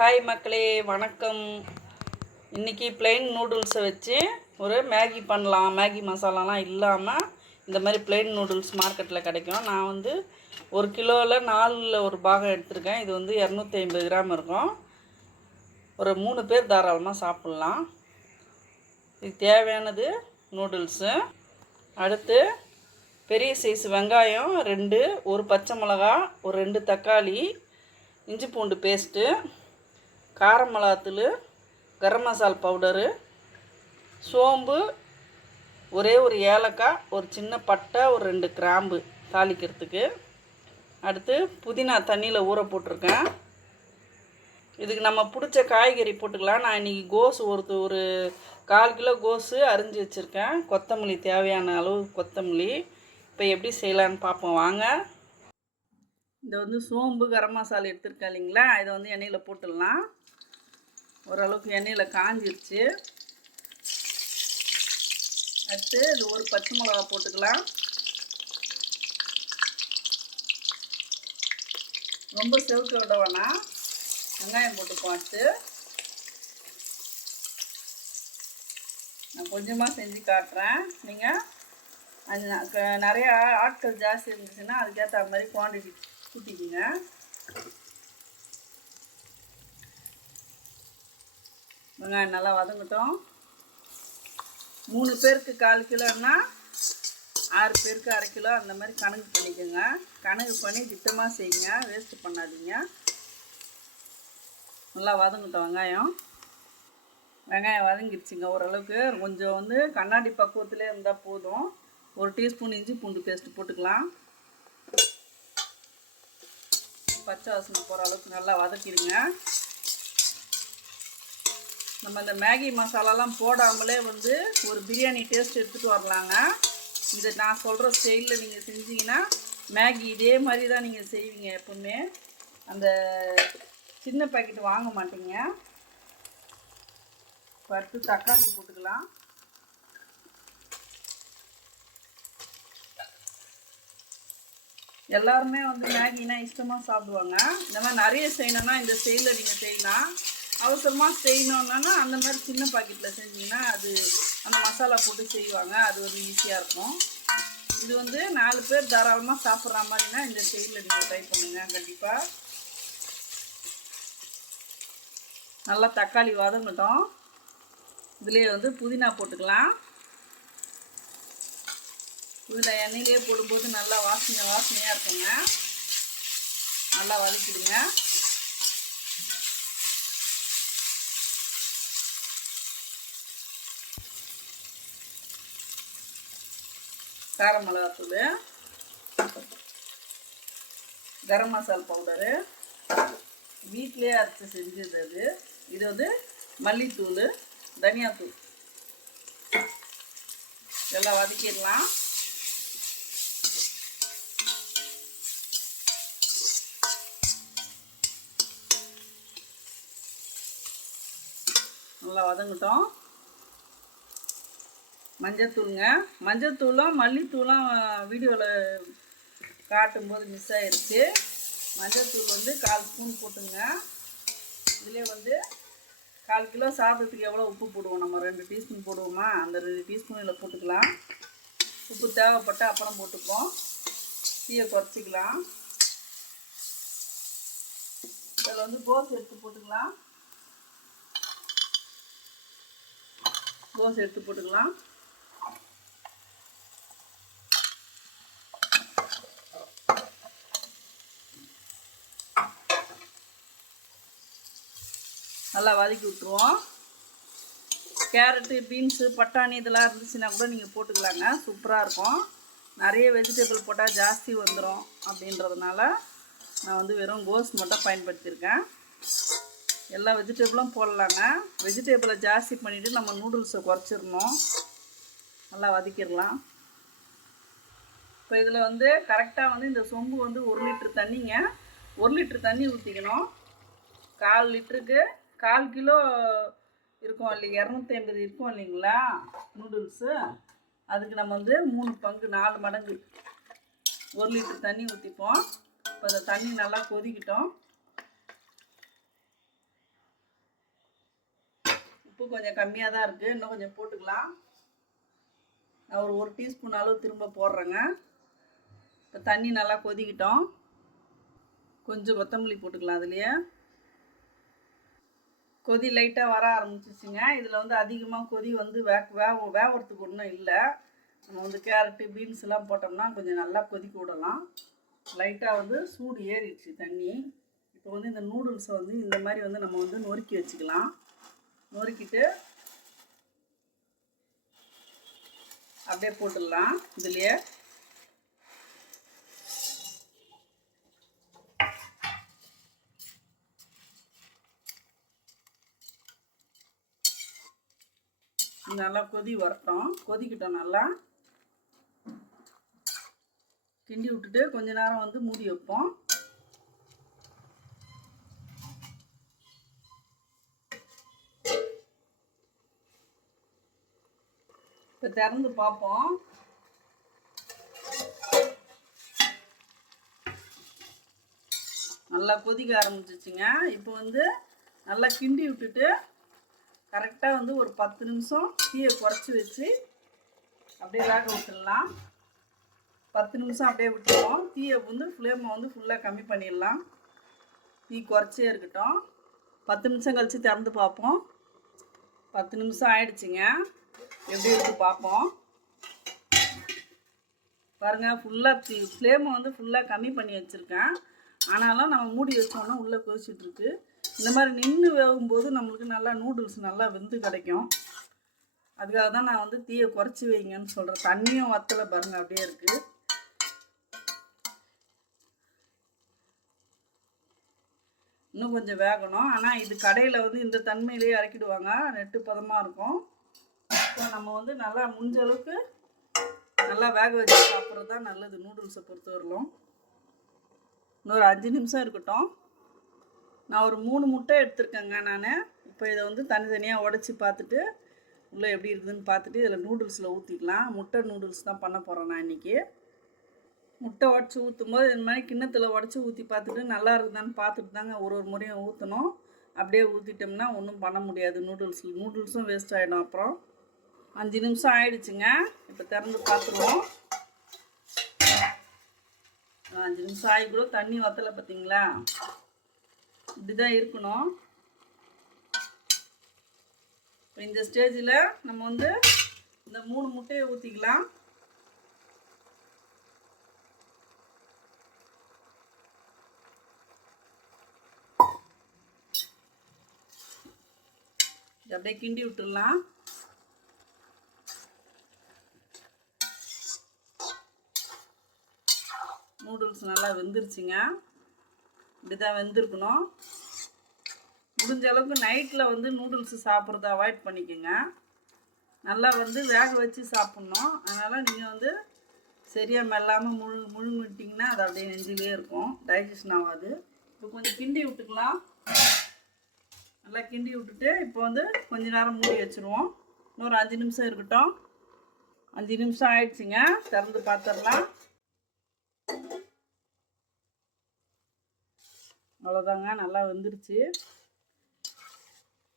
Hi மக்களே வணக்கம். இன்றைக்கி பிளெயின் நூடுல்ஸை வச்சு ஒரு மேகி பண்ணலாம். மேகி மசாலாலாம் இல்லாமல் இந்த மாதிரி பிளெயின் நூடுல்ஸ் மார்க்கெட்டில் கிடைக்கும். நான் வந்து ஒரு கிலோவில் நாலில் ஒரு பாகம் எடுத்திருக்கேன். இது வந்து இரநூத்தி ஐம்பது கிராம் இருக்கும். ஒரு மூணு பேர் தாராளமாக சாப்பிட்லாம். இதுக்கு தேவையானது நூடுல்ஸு அடுத்து பெரிய சைஸ் வெங்காயம் ரெண்டு ஒரு பச்சை மிளகா ஒரு ரெண்டு தக்காளி இஞ்சி பூண்டு பேஸ்ட்டு கார மிளகாத்தூள் கரம் மசால் பவுடரு சோம்பு ஒரே ஒரு ஏலக்காய் ஒரு சின்ன பட்டை ஒரு ரெண்டு கிராம்பு தாளிக்கிறதுக்கு. அடுத்து புதினா தண்ணியில் ஊற போட்டிருக்கேன். இதுக்கு நம்ம பிடிச்ச காய்கறி போட்டுக்கலாம். நான் இன்றைக்கி கோஸ் ஒரு ஒரு கால் கிலோ கோஸு அரிஞ்சு வச்சுருக்கேன். கொத்தமல்லி தேவையான அளவு கொத்தமல்லி. இப்போ எப்படி செய்யலான்னு பார்ப்போம். வாங்க. இந்த வந்து சோம்பு கரம் மசாலா எடுத்துருக்கேன் இல்லைங்களா? இதை வந்து எண்ணெயில் போட்டுடலாம். ஓரளவுக்கு எண்ணெயில் காஞ்சிருச்சு. அடுத்து இது ஒரு பச்சை மிளகா போட்டுக்கலாம். ரொம்ப செவுக்க விட வேணாம். வெங்காயம் போட்டுப்போம் அடுத்து. நான் கொஞ்சமாக செஞ்சு காட்டுறேன். நீங்கள் அது ந- க- ஆட்கள் ஜாஸ்தி இருந்துச்சுன்னா அதுக்கேற்ற மாதிரி குவான்டிட்டி கூட்டிக்கிங்க. வெங்காயம் நல்லா வதங்கட்டும். மூணு பேருக்கு கால் கிலோன்னா ஆறு பேருக்கு அரை கிலோ அந்த மாதிரி கணக்கு பண்ணிக்கோங்க. கணக்கு பண்ணி திட்டமாக செய்யுங்க. வேஸ்ட் பண்ணாதீங்க. நல்லா வதங்கட்டும் வெங்காயம். வெங்காயம் வதங்கிடுச்சுங்க ஓரளவுக்கு. கொஞ்சம் வந்து கண்ணாடி பக்குவத்திலே இருந்தால் போதும். ஒரு டீஸ்பூன் இஞ்சி பூண்டு பேஸ்ட் போட்டுக்கலாம். பச்சை வாசனை போகிற அளவுக்கு நல்லா வதக்கிடுங்க. நம்ம இந்த மேகி மசாலாலாம் போடாமலே வந்து ஒரு பிரியாணி டேஸ்ட் எடுத்துகிட்டு வரலாங்க. இதை நான் சொல்கிற ஸ்டைலில் நீங்கள் செஞ்சீங்கன்னா மேகி இதே மாதிரி தான் நீங்கள் செய்வீங்க எப்பவுமே. அந்த சின்ன பேக்கெட் வாங்க மாட்டீங்க. பருத்து தக்காளி போட்டுக்கலாம். எல்லாருமே வந்து மேகினா இஷ்டமாக சாப்பிடுவாங்க. இந்த மாதிரி நிறைய செய்யணும்னா இந்த ஸ்டைலில் நீங்கள் செய்யலாம். அவசரமாக செய்யணுன்னா அந்த மாதிரி சின்ன பாக்கெட்டில் செஞ்சீங்கன்னா அது அந்த மசாலா போட்டு செய்வாங்க. அது ஒரு ஈஸியாக இருக்கும். இது வந்து நாலு பேர் தாராளமாக சாப்பிட்ற மாதிரினா இந்த ஸ்டைலில் நீங்கள் ட்ரை பண்ணுங்கள் கண்டிப்பாக நல்லா தக்காளி வதங்கட்டும் இதுலேயே வந்து புதினா போட்டுக்கலாம். இதில் எண்ணெயிலே போடும்போது நல்லா வாசனை வாசனையாக இருக்குங்க. நல்லா வதக்கிடுங்க. கார மிளகாத்தூள். கரம் மசால் பவுடரு. வீட்டிலே அரைச்சி செஞ்சது அது. இது வந்து மல்லித்தூள் தனியாத்தூள். எல்லாம் வதக்கிடலாம். நல்லா வதங்கட்டும். மஞ்சத்தூளுங்க. மஞ்சத்தூளும் மல்லித்தூளும் வீடியோவில் காட்டும்போது மிஸ் ஆகிருச்சு மஞ்சத்தூள் வந்து கால் ஸ்பூன் போட்டுங்க. இதிலே வந்து கால் கிலோ சாதத்துக்கு எவ்வளோ உப்பு போடுவோம்? நம்ம ரெண்டு டீஸ்பூன் போடுவோமா? அந்த ரெண்டு டீஸ்பூன் இதில் போட்டுக்கலாம். உப்பு தேவைப்பட்ட அப்புறம் போட்டுப்போம். தீயை குறைச்சிக்கலாம். இதில் வந்து கோஸ் எடுத்து போட்டுக்கலாம். கோஸ் எடுத்து போட்டுக்கலாம். நல்லா வதக்கி விட்ருவோம் கேரட்டு பீன்ஸு பட்டாணி இதெல்லாம் இருந்துச்சுன்னா கூட நீங்கள் போட்டுக்கலாங்க. சூப்பராக இருக்கும். நிறைய வெஜிடபிள் போட்டால் ஜாஸ்தி வந்துடும் அப்படின்றதுனால நான் வந்து வெறும் கோஸ் மட்டும் பயன்படுத்தியிருக்கேன். எல்லா வெஜிடபிளும் போடலாங்க. வெஜிடபிளை ஜாஸ்தி பண்ணிவிட்டு நம்ம நூடுல்ஸை குறைச்சிடணும். நல்லா வதக்கிடலாம். இப்போ இதில் வந்து கரெக்டாக வந்து இந்த சொம்பு வந்து ஒரு லிட்ரு தண்ணிங்க. ஒரு லிட்ரு தண்ணி ஊற்றிக்கணும் கால் லிட்டருக்கு கால் கிலோ இருக்கும் இல்லை இரநூத்தி ஐம்பது இருக்கும் இல்லைங்களா நூடுல்ஸு அதுக்கு நம்ம வந்து மூணு பங்கு நாலு மடங்கு ஒரு லிட்டர் தண்ணி ஊற்றிப்போம் இப்போ அந்த தண்ணி நல்லா கொதிக்கிட்டோம். உப்பு கொஞ்சம் கம்மியாக தான் இருக்குது இன்னும் கொஞ்சம் போட்டுக்கலாம். நான் ஒரு ஒரு டீஸ்பூன் அளவு திரும்ப போடுறேங்க. இப்போ தண்ணி நல்லா கொதிக்கிட்டோம். கொஞ்சம் கொத்தமல்லி போட்டுக்கலாம் அதுலேயே. கொதி லைட்டாக வர ஆரம்பிச்சிச்சுங்க இதில் வந்து அதிகமாக கொதி வந்து வே வேக வேகிறதுக்கு ஒன்றும் இல்லை. நம்ம வந்து கேரட்டு பீன்ஸ் எல்லாம் போட்டோம்னா கொஞ்சம் நல்லா கொதிக்க விடலாம். லைட்டாக வந்து சூடு ஏறிடுச்சு தண்ணி. இப்போ வந்து இந்த நூடுல்ஸை வந்து இந்த மாதிரி வந்து நம்ம வந்து நொறுக்கி வச்சுக்கலாம். நொறுக்கிட்டு அப்படியே போட்டுடலாம் இதுலேயே. நல்லா கொதி வரட்டும். கொதிக்கிட்டோம் நல்லா. கிண்டி விட்டுட்டு கொஞ்ச நேரம் வந்து மூடி வைப்போம். இப்போ திறந்து பார்ப்போம். நல்லா கொதிக்க ஆரம்பிச்சிச்சுங்க. இப்போ வந்து நல்லா கிண்டி விட்டுட்டு கரெக்டாக வந்து ஒரு பத்து நிமிஷம் தீயை குறைச்சி வச்சு அப்படியே வேக விட்டுடலாம். பத்து நிமிஷம் அப்படியே விட்டுருவோம். தீயை வந்து ஃப்ளேமை வந்து ஃபுல்லாக கம்மி பண்ணிடலாம். தீ குறைச்சே இருக்கட்டும். பத்து நிமிஷம் கழித்து திறந்து பார்ப்போம். பத்து நிமிஷம் ஆயிடுச்சுங்க. எப்படி இருக்கு பார்ப்போம் பாருங்கள் ஃபுல்லாக தீ ஃப்ளேமை வந்து ஃபுல்லாக கம்மி பண்ணி வச்சுருக்கேன். ஆனாலும் நம்ம மூடி வச்சோன்னா உள்ளே கொதிச்சிட்ருக்கு இந்த மாதிரி நின்று வேகும்போது நம்மளுக்கு நல்லா நூடுல்ஸ் நல்லா வெந்து கிடைக்கும். அதுக்காக தான் நான் வந்து தீயை குறைச்சி வைங்கன்னு சொல்கிறேன் தண்ணியும் வத்தலை பாருங்க அப்படியே இருக்குது இன்னும் கொஞ்சம் வேகணும். ஆனால் இது கடையில் வந்து இந்த தன்மையிலேயே இறக்கிடுவாங்க நெட்டு பதமாக இருக்கும். ஸோ நம்ம வந்து நல்லா முடிஞ்ச அளவுக்கு நல்லா வேக வச்சு சாப்பிட்றது தான் நல்லது நூடுல்ஸை பொறுத்தவரையிலும் இன்னொரு அஞ்சு நிமிஷம் இருக்கட்டும். நான் ஒரு மூணு முட்டை எடுத்திருக்கேங்க நான். இப்போ இதை வந்து தனித்தனியாக உடச்சி பார்த்துட்டு உள்ளே எப்படி இருக்குதுன்னு பார்த்துட்டு இதில் நூடுல்ஸில் ஊற்றிக்கலாம் முட்டை நூடுல்ஸ் தான் பண்ண போகிறேன் நான் இன்றைக்கி முட்டை உடச்சி ஊற்றும் போது இந்த மாதிரி கிண்ணத்தில் உடச்சி ஊற்றி பார்த்துட்டு நல்லா இருக்குதான்னு பார்த்துட்டு தாங்க ஒரு ஒரு முறையும் ஊற்றணும் அப்படியே ஊற்றிட்டோம்னா ஒன்றும் பண்ண முடியாது நூடுல்ஸ். நூடுல்ஸும் வேஸ்ட் ஆகிடும் அப்புறம். அஞ்சு நிமிஷம் ஆயிடுச்சுங்க. இப்போ திறந்து பார்த்துருவோம். அஞ்சு நிமிஷம் ஆகி கூட தண்ணி வத்தலை பார்த்தீங்களா இப்படி தான் இருக்கணும். இப்போ இந்த ஸ்டேஜில் நம்ம வந்து இந்த மூணு முட்டையை ஊற்றிக்கலாம் அப்படியே கிண்டி விட்டுடலாம். நூடுல்ஸ் நல்லா வெந்துருச்சுங்க. இப்படி தான் வெந்திருக்கணும். முடிஞ்ச அளவுக்கு நைட்டில் வந்து நூடுல்ஸ் சாப்பிட்றத அவாய்ட் பண்ணிக்கோங்க. நல்லா வந்து வேக வச்சு சாப்பிட்ணும். அதனால் நீங்கள் வந்து சரியாக மெல்லாமல் முழு முழுங்கிட்டிங்கன்னா அது அப்படியே நெஞ்சிலே இருக்கும். டைஜஷன் ஆகாது. இப்போ கொஞ்சம் கிண்டி விட்டுக்கலாம். நல்லா கிண்டி விட்டுட்டு இப்போ வந்து கொஞ்ச நேரம் மூடி வச்சுருவோம். இன்னொரு அஞ்சு நிமிஷம் இருக்கட்டும். அஞ்சு நிமிஷம் ஆயிடுச்சுங்க. திறந்து பார்த்துடலாம். அவ்வளோதாங்க நல்லா வெந்துருச்சு.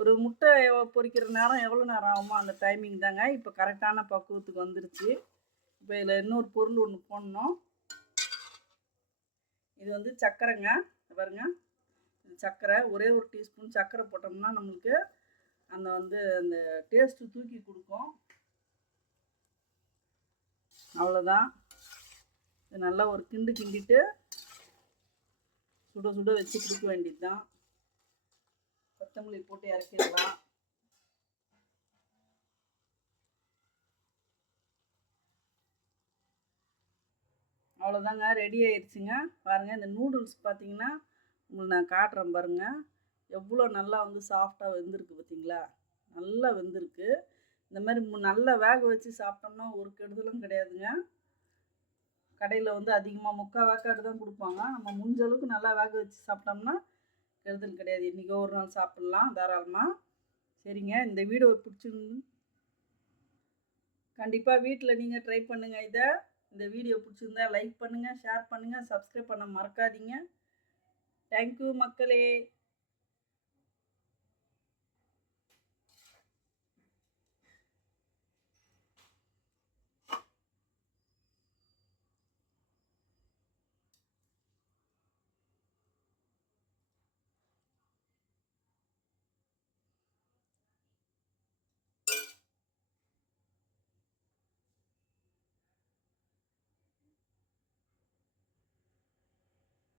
ஒரு முட்டை பொறிக்கிற பொரிக்கிற நேரம் எவ்வளோ நேரம் ஆகுமோ அந்த டைமிங் தாங்க. இப்போ கரெக்டான பக்குவத்துக்கு வந்துருச்சு. இப்போ இதில் இன்னொரு பொருள் ஒன்று போடணும். இது வந்து சர்க்கரைங்க பாருங்க. இது சர்க்கரை ஒரே ஒரு டீஸ்பூன் சர்க்கரை போட்டோம்னா நம்மளுக்கு அந்த வந்து அந்த டேஸ்ட்டு தூக்கி கொடுக்கும். அவ்வளோதான் இது நல்லா ஒரு கிண்டு கிண்டிட்டு சுட சுட வச்சு கொடுக்க வேண்டியது தான் கொத்தமல்லி போட்டு இறக்கிடலாம் அவ்வளோதாங்க ரெடி ஆயிடுச்சுங்க. பாருங்கள் இந்த நூடுல்ஸ் பார்த்தீங்கன்னா உங்களுக்கு நான் காட்டுறேன் பாருங்கள் எவ்வளோ நல்லா வந்து சாஃப்டாக வெந்திருக்கு பார்த்தீங்களா நல்லா வெந்திருக்கு. இந்த மாதிரி மு- நல்லா வேக வச்சு சாப்பிட்டோம்னா ஒரு கெடுதலும் கிடையாதுங்க. கடையில் வந்து அதிகமாக முக்கால் வேக்காடு தான் கொடுப்பாங்க. நம்ம முடிஞ்ச அளவுக்கு நல்லா வேக வச்சு சாப்பிட்டோம்னா கெடுதல் கிடையாது. இன்றைக்கி ஒரு நாள் சாப்பிட்லாம் தாராளமாக சரிங்க. இந்த வீடியோ பிடிச்சிருந்து கண்டிப்பாக வீட்டில் நீங்கள் ட்ரை பண்ணுங்கள் இதை. இந்த வீடியோ பிடிச்சிருந்தா லைக் பண்ணுங்கள் ஷேர் பண்ணுங்கள் சப்ஸ்கிரைப் பண்ண மறக்காதீங்க. தேங்க்யூ மக்களே.